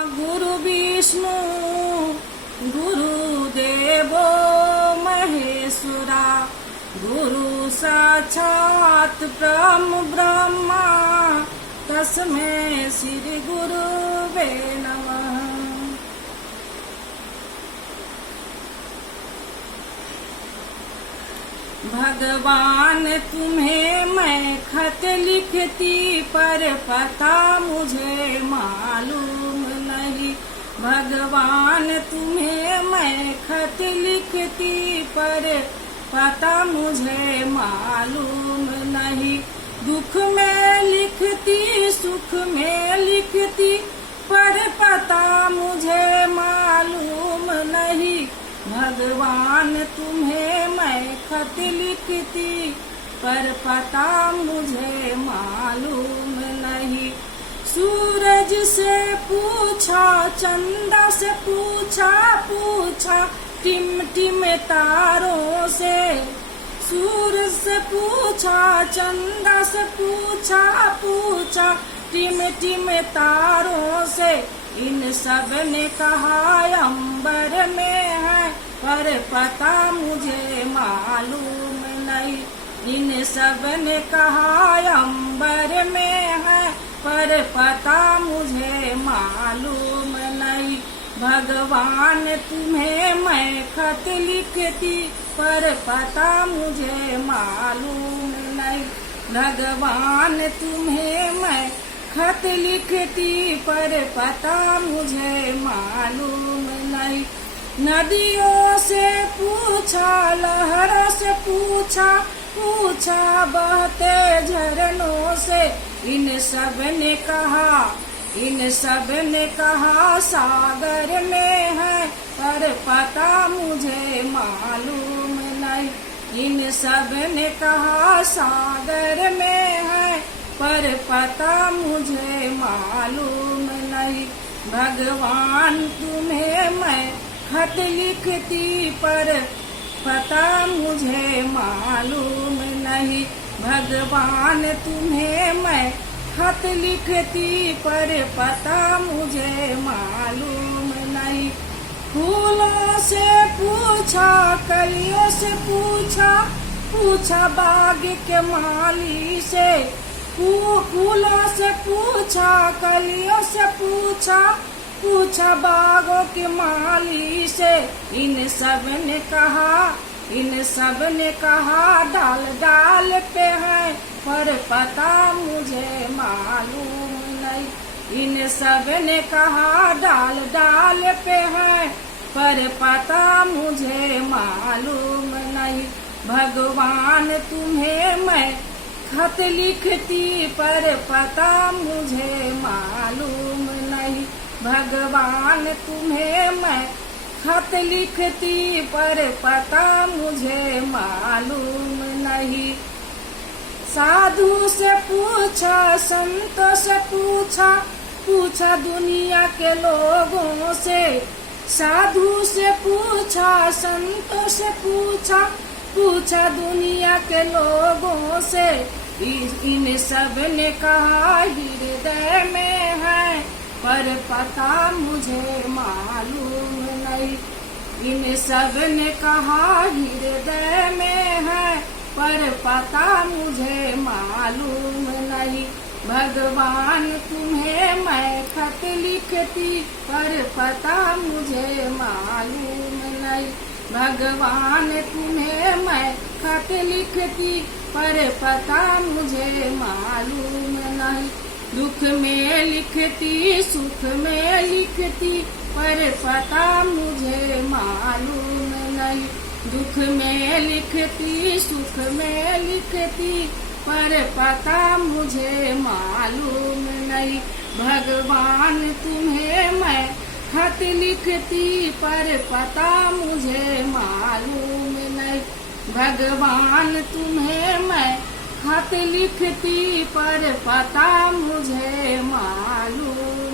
गुरु विष्णु गुरुदेवो महेश्वरा, गुरु साक्षात् परम ब्रह्मा, तस्मै श्री गुरुवे नमः। भगवान तुम्हें मैं खत लिखती पर पता मुझे मालूम नहीं। भगवान तुम्हें मैं खत लिखती पर पता मुझे मालूम नहीं। दुख में लिखती सुख में लिखती पर पता मुझे मालूम नहीं। भगवान तुम्हें मैं खत लिखती पर पता मुझे मालूम नहीं। सूरज से पूछा चंदा से पूछा टिम टिम तारों से। सूरज से पूछा चंदा से पूछा टिम टिम तारों से। इन सब ने कहा अंबर में है पर पता मुझे मालूम नहीं। इन सब ने कहा अंबर में है पर पता मुझे मालूम नहीं। भगवान तुम्हें मैं खत लिखती पर पता मुझे मालूम नहीं। भगवान तुम्हें मैं खत लिखती पर पता मुझे मालूम नहीं। नदियों से पूछा लहरों से पूछा बहते झरनों से। इन सब ने कहा सागर में है पर पता मुझे मालूम नहीं। इन सब ने कहा सागर में है पर पता मुझे मालूम नहीं। भगवान तुम्हें मैं खत लिखती पर पता मुझे मालूम नहीं। भगवान तुम्हें मैं खत लिखती पर पता मुझे मालूम नहीं। फूलों से पूछा कलियों से पूछा बाग के माली से। फूलों से पूछा कलियों से पूछा बागों के माली से। इन सब ने कहा डाल डाल पे है पर पता मुझे मालूम नहीं। इन सब ने कहा डाल डाल पे है पर पता मुझे मालूम नहीं। भगवान तुम्हें मैं खत लिखती पर पता मुझे मालूम नहीं। भगवान तुम्हें मैं खत लिखती पर पता मुझे मालूम नहीं। साधु से पूछा संतों से पूछा दुनिया के लोगों से। साधु से पूछा संतों से पूछा दुनिया के लोगों से। इन सब ने कहा हृदय में है पर पता मुझे मालूम नहीं। इन सब ने कहा हृदय में है पर पता मुझे मालूम नहीं। भगवान तुम्हें मैं खत लिखती पर पता मुझे मालूम नहीं। भगवान तुम्हें मैं खत लिखती पर पता मुझे मालूम नहीं। दुख में लिखती सुख में लिखती पर पता मुझे मालूम नहीं। दुख में लिखती सुख में लिखती पर पता मुझे मालूम नहीं। भगवान तुम्हें मैं खत लिखती पर पता मुझे मालूम नहीं। भगवान तुम्हें मैं खत लिखती पर पता मुझे मालूम